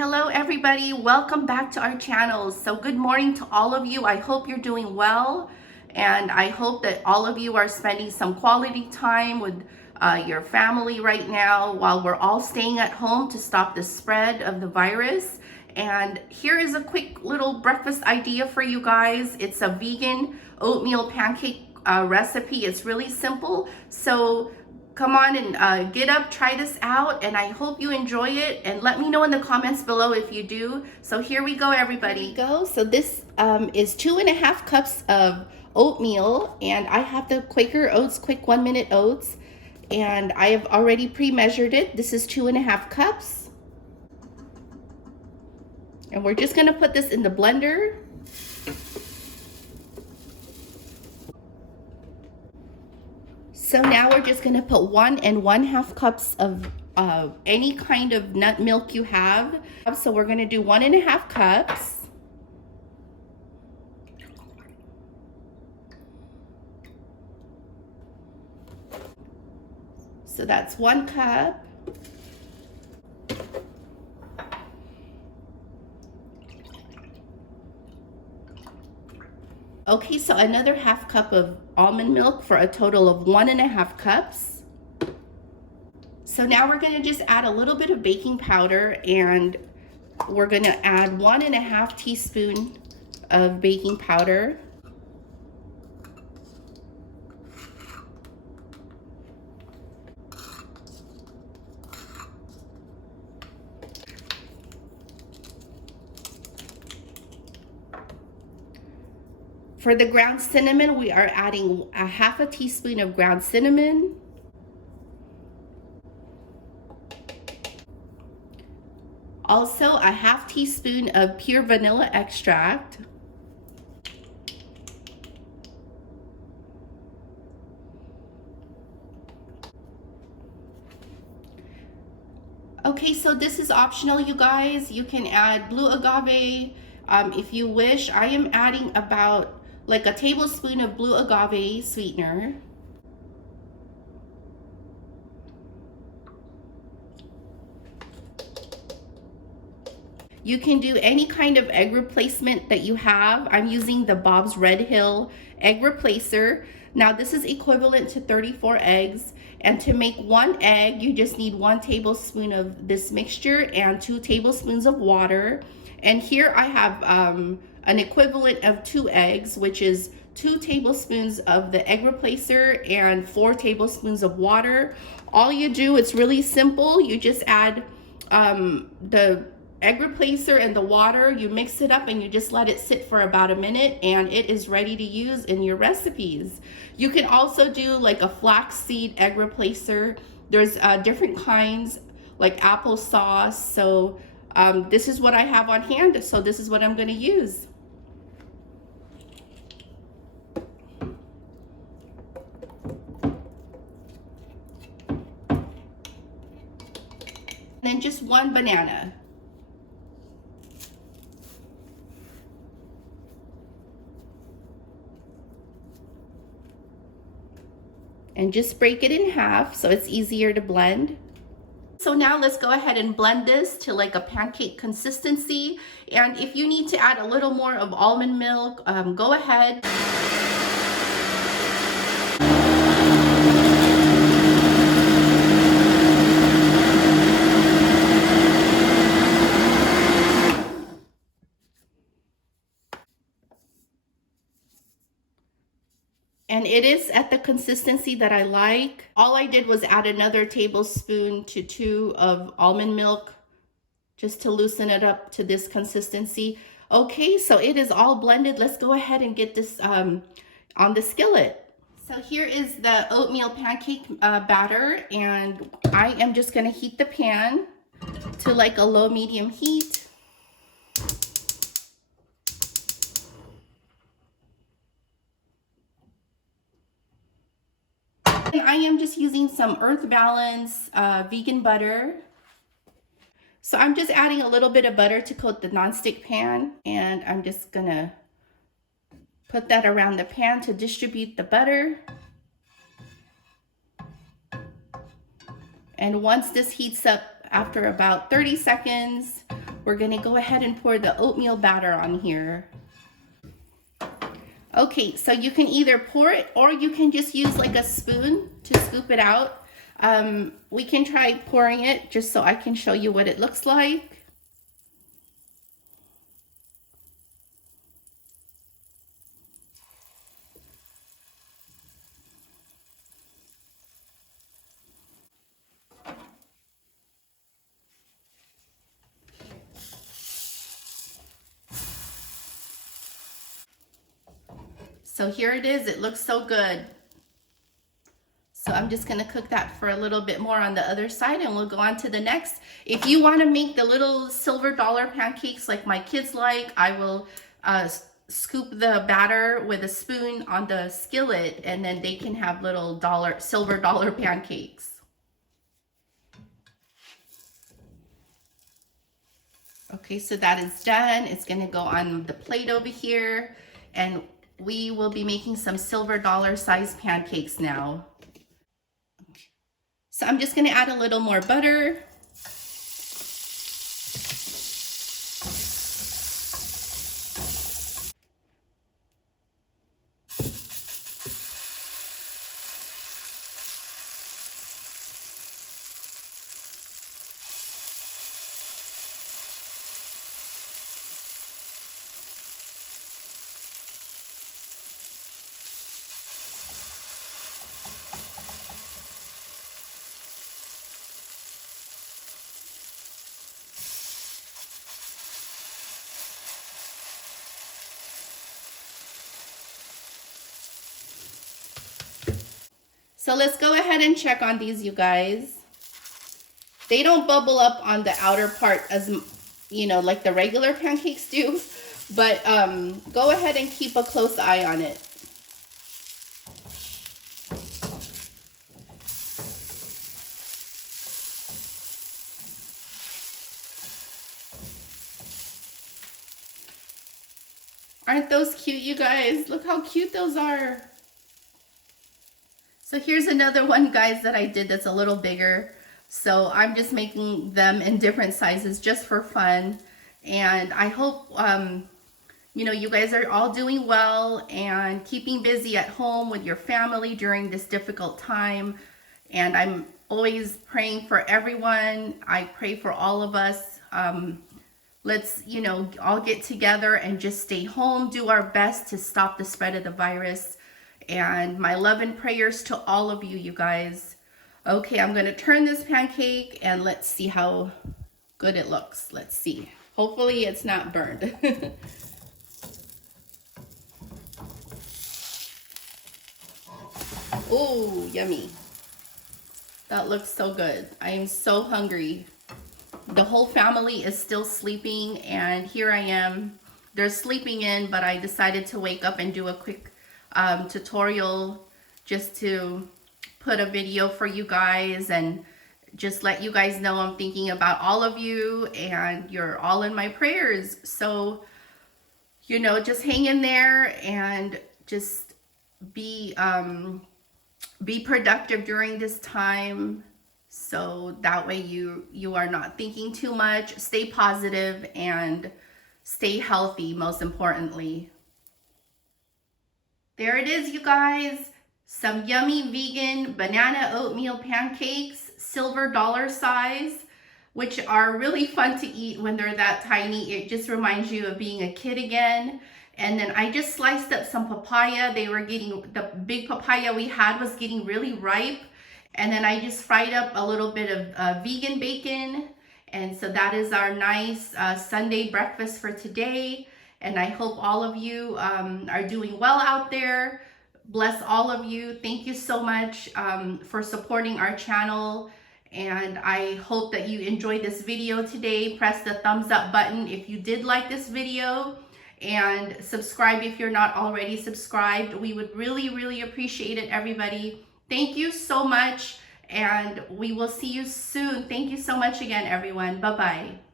Hello everybody, welcome back to our channel. So good morning to all of you. I hope you're doing well, and I hope that all of you are spending some quality time with your family right now while we're all staying at home to stop the spread of the virus. And here is a quick little breakfast idea for you guys. It's a vegan oatmeal pancake recipe. It's really simple. So come on and get up, try this out, and I hope you enjoy it, and let me know in the comments below if you do. So here we go, everybody. Here we go. So this is 2.5 cups of oatmeal, and I have the Quaker Oats Quick 1-Minute Oats, and I have already pre-measured it. This is 2.5 cups. And we're just gonna put this in the blender. So now we're just gonna put 1 1/2 cups of any kind of nut milk you have. So we're gonna do 1 1/2 cups. So that's 1 cup. Okay, so another 1/2 cup of almond milk for a total of 1 1/2 cups. So now we're gonna just add a little bit of baking powder, and we're gonna add 1 1/2 teaspoon of baking powder. For the ground cinnamon, we are adding a 1/2 teaspoon of ground cinnamon. Also a 1/2 teaspoon of pure vanilla extract. Okay, so this is optional, you guys. You can add blue agave if you wish. I am adding about like a tablespoon of blue agave sweetener. You can do any kind of egg replacement that you have. I'm using the Bob's Red Hill egg replacer. Now this is equivalent to 34 eggs. And to make 1 egg, you just need 1 tablespoon of this mixture and 2 tablespoons of water. And here I have an equivalent of 2 eggs, which is 2 tablespoons of the egg replacer and 4 tablespoons of water. All you do, it's really simple. You just add the egg replacer and the water, you mix it up, and you just let it sit for about a minute, and it is ready to use in your recipes. You can also do like a flaxseed egg replacer. There's different kinds, like applesauce. So this is what I have on hand, so this is what I'm going to use. And then just 1 banana. And just break it in half so it's easier to blend. So now let's go ahead and blend this to like a pancake consistency. And if you need to add a little more of almond milk, go ahead. And it is at the consistency that I like. All I did was add another tablespoon to 2 of almond milk just to loosen it up to this consistency. Okay, so it is all blended. Let's go ahead and get this on the skillet. So here is the oatmeal pancake batter, and I am just gonna heat the pan to like a low-medium heat. And I am just using some Earth Balance vegan butter. So I'm just adding a little bit of butter to coat the nonstick pan, and I'm just gonna put that around the pan to distribute the butter. And once this heats up after about 30 seconds, we're gonna go ahead and pour the oatmeal batter on here. Okay, so you can either pour it or you can just use like a spoon to scoop it out. We can try pouring it just so I can show you what it looks like. So here it is, it looks so good. So I'm just gonna cook that for a little bit more on the other side and we'll go on to the next. If you wanna make the little silver dollar pancakes like my kids like, I will scoop the batter with a spoon on the skillet and then they can have little silver dollar pancakes. Okay, so that is done. It's gonna go on the plate over here and we will be making some silver dollar size pancakes now. So I'm just gonna add a little more butter. So let's go ahead and check on these, you guys. They don't bubble up on the outer part as, you know, like the regular pancakes do, but go ahead and keep a close eye on it. Aren't those cute, you guys? Look how cute those are. So here's another one, guys, that I did that's a little bigger. So I'm just making them in different sizes just for fun. And I hope, you know, you guys are all doing well and keeping busy at home with your family during this difficult time. And I'm always praying for everyone. I pray for all of us. Let's, you know, all get together and just stay home, do our best to stop the spread of the virus. And my love and prayers to all of you, you guys. Okay, I'm gonna turn this pancake and let's see how good it looks. Let's see. Hopefully it's not burned. Oh, yummy. That looks so good. I am so hungry. The whole family is still sleeping and here I am. They're sleeping in, but I decided to wake up and do a quick tutorial just to put a video for you guys and just let you guys know I'm thinking about all of you and you're all in my prayers. So, you know, just hang in there and just be productive during this time. So that way you are not thinking too much. Stay positive and stay healthy, most importantly. There it is, you guys. Some yummy vegan banana oatmeal pancakes, silver dollar size, which are really fun to eat when they're that tiny. It just reminds you of being a kid again. And then I just sliced up some papaya. The big papaya we had was getting really ripe. And then I just fried up a little bit of vegan bacon. And so that is our nice Sunday breakfast for today. And I hope all of you are doing well out there. Bless all of you. Thank you so much for supporting our channel. And I hope that you enjoyed this video today. Press the thumbs up button if you did like this video. And subscribe if you're not already subscribed. We would really, really appreciate it, everybody. Thank you so much. And we will see you soon. Thank you so much again, everyone. Bye-bye.